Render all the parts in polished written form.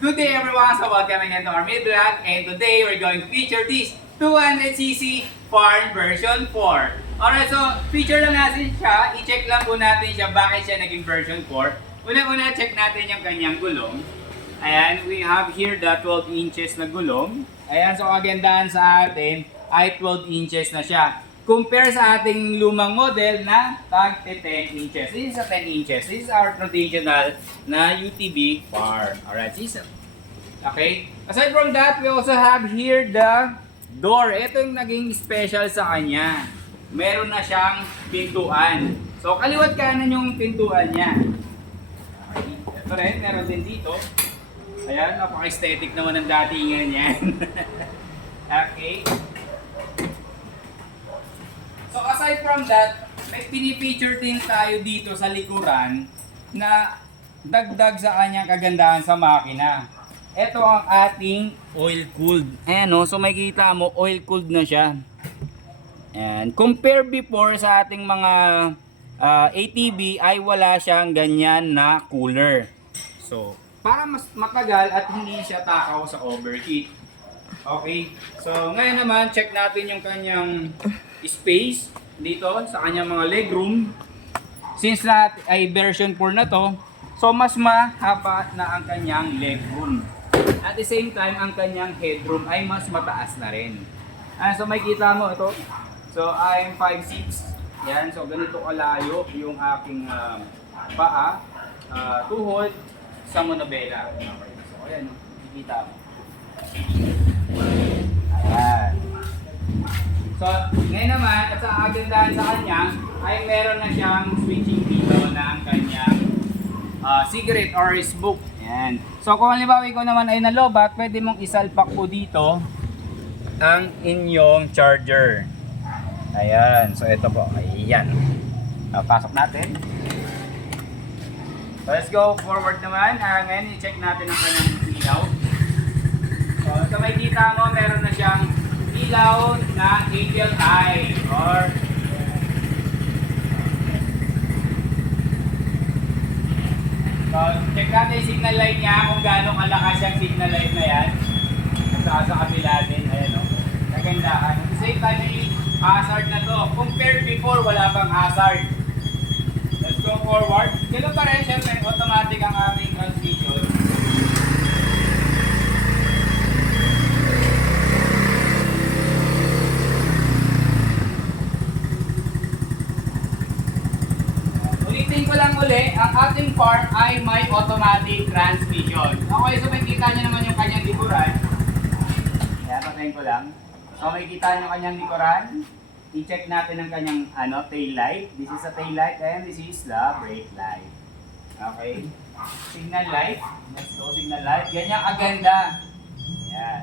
Good day everyone! So welcome again to our mid vlog, and today we're going to feature this 200cc Farm version 4. Alright, so feature lang natin siya. I-check lang po natin siya bakit siya naging version 4. Una-una, check natin yung kanyang gulong. Ayan, we have here the 12 inches na gulong. Ayan, so kagandahan sa atin ay 12 inches na siya. Compare sa ating lumang model na tag 10 inches. This is a 10 inches. This is our traditional na UTV farm. Alright, okay. Aside from that, we also have here the door. Ito yung naging special sa kanya. Meron na siyang pintuan. So, kaliwat kanan yung pintuan niya. Okay. Ito rin, meron din dito. Ayan, napaka-aesthetic naman ang datingan yan. Okay. So aside from that, may pinifeature din tayo dito sa likuran na dagdag sa kanyang kagandahan sa makina. Ito ang ating oil cooled. Ayan o, so makikita mo oil cooled na siya. And compare before sa ating mga ATV ay wala siyang ganyan na cooler. So para mas matagal at hindi siya takaw sa overheat. Okay, so ngayon naman check natin yung kanyang space dito sa kanyang mga legroom. Since ay version 4 na to, so mas mahaba na ang kanyang legroom. At the same time, ang kanyang headroom ay mas mataas na rin. So makikita mo ito. So I'm 5'6". Yan, so ganito kalayo yung aking paa, tuhod sa monobela. Okay. So ayan, makikita mo. Ayan. So, ngayon naman, at sa kagandahan sa kanya, ay meron na siyang switching dito ng kanyang cigarette or smoke. Ayan. So, kung halimbawa ikaw naman ay nalobat, pwede mong isalpak po dito ang inyong charger. Ayan. So, ito po. Ayan. Pasok natin. So, let's go forward naman. Ngayon, i-check natin ang kanyang ilaw. So may kita mo, meron na siyang ilaw na angel eye or so check natin yung signal light niya kung gaano kalakas yung signal light na yan. At sa kabila din, ayan o, nagandahan. At the same time, may hazard na to. Compared before, wala bang hazard. Let's go forward. Ganun pa rin, syempre, automatic ang aming transmission. Ulitin ko lang uli, ang ating farm ay may automatic transmission. Okay, so makikita nyo naman yung kanyang likuran. Ayan, patayin ko lang. So makikita nyo yung kanyang likuran. I-check natin ang kanyang tail light. This is a tail light and this is the brake light. Okay. Signal light. Let's go, signal light. Ganyan aganda. Ayan.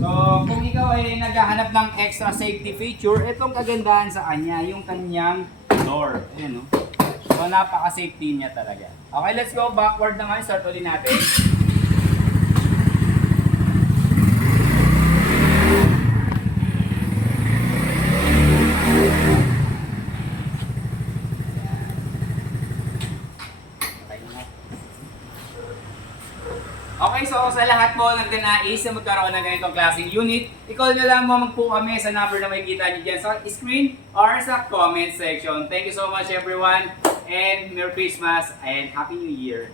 So, kung ikaw ay naghahanap ng extra safety feature, itong kagandahan sa kanya, yung kanyang door. Ayan, no? So, napaka-safety niya talaga. Okay, let's go backward na ngayon. Start ulit natin. Okay, so sa lahat po nagdanais na magkaroon ng ganitong klaseng unit, i-call nyo lang mo po kami sa number na makikita nyo dyan sa screen or sa comment section. Thank you so much everyone, and Merry Christmas and Happy New Year!